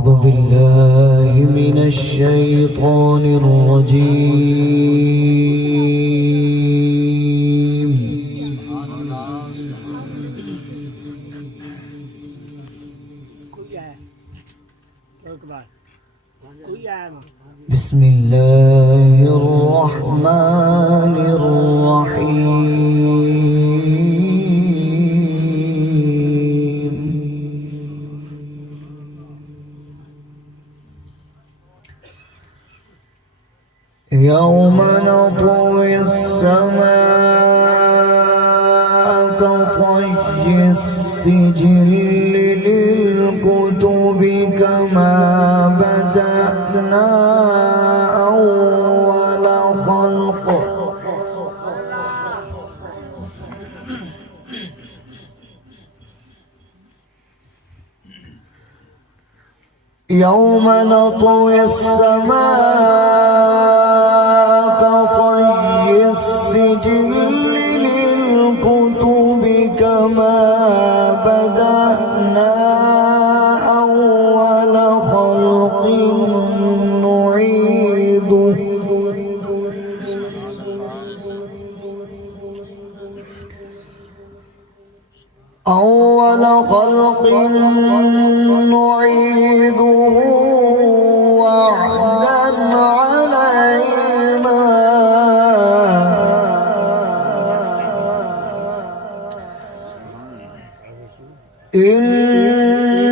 أعوذ بالله من الشيطان الرجيم. بسم الله الرحمن الرحيم. يوم نطوي السماء كطي السجل للكتب كما بدأنا أول خلق يوم نطوي السماء كطي السجل للكتب كما بدأنا أول خلق نعيده أول خلق نعيده وعدا علينا إنا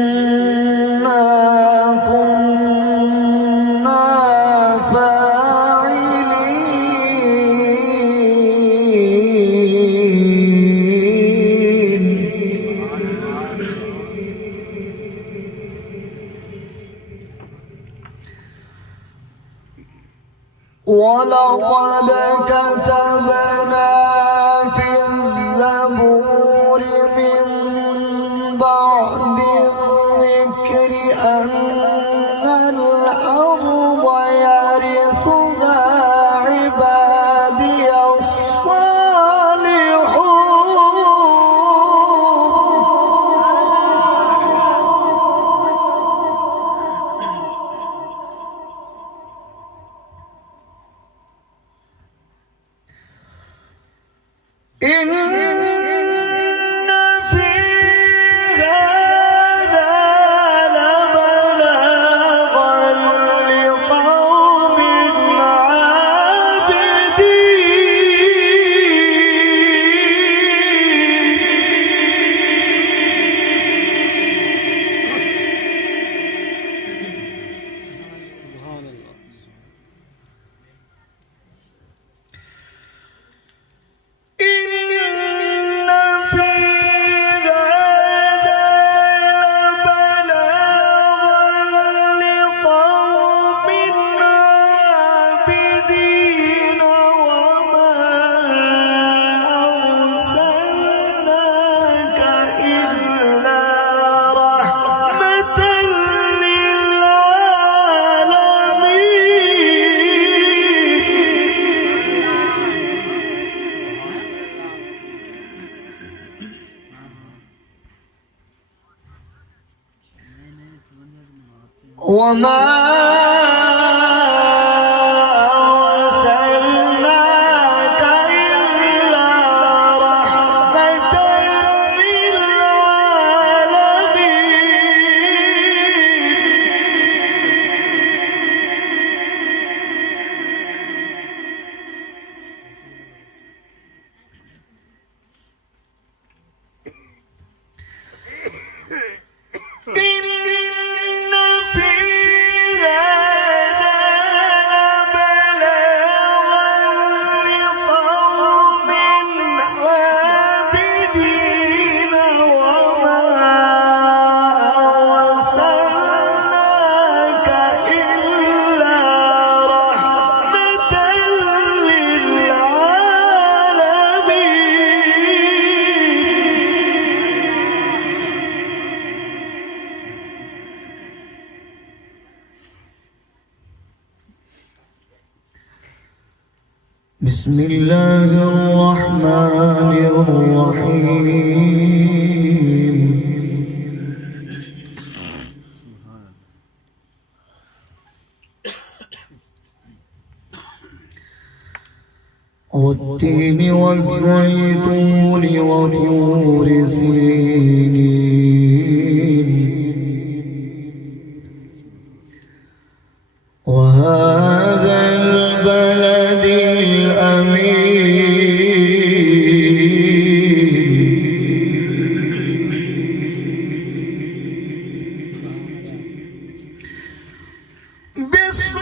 كنا فاعلين. ولقد كتبنا في الزبور من بعد الذكر أن الأرض يرثها عبادي إن في هذا لبلاغا لقوم عابدين. وما أرسلناك إلا رحمة للعالمين. بسم الله الرحمن الرحيم. والتين والزيتون وطور سينين وهذا البلد الأمين بسم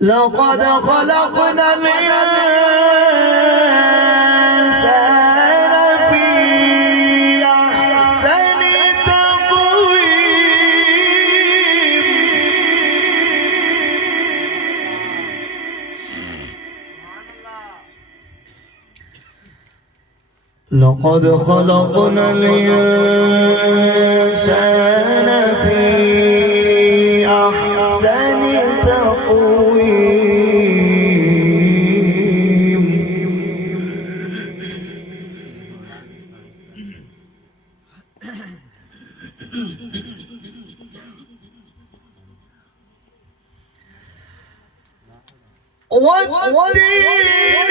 لقد خلقنا الإنسان في أحسن تقويم لقد خلقنا الإنسان في أحسن تقويم والتين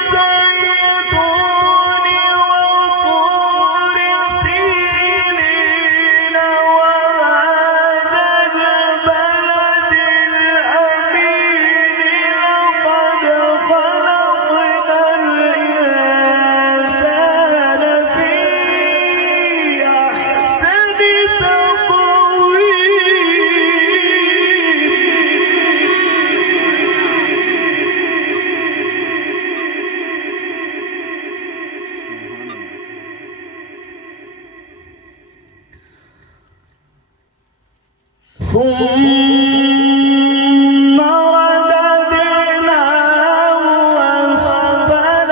والزيتون وطور سينين وهذا البلد الأمين لقد خلقنا الإنسان في أحسن تقويم ثم رددناه أسفل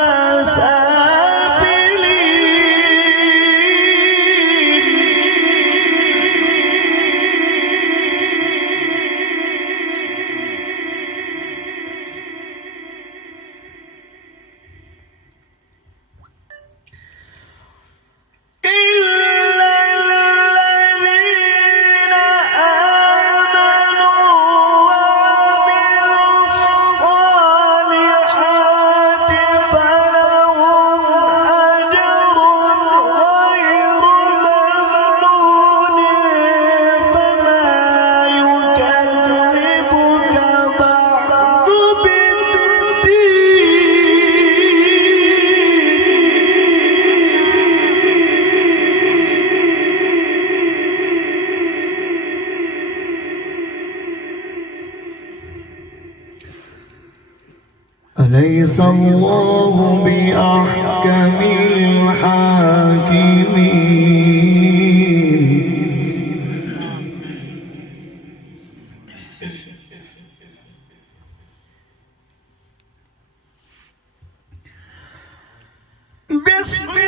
أليس الله بأحكم الحاكمين بسم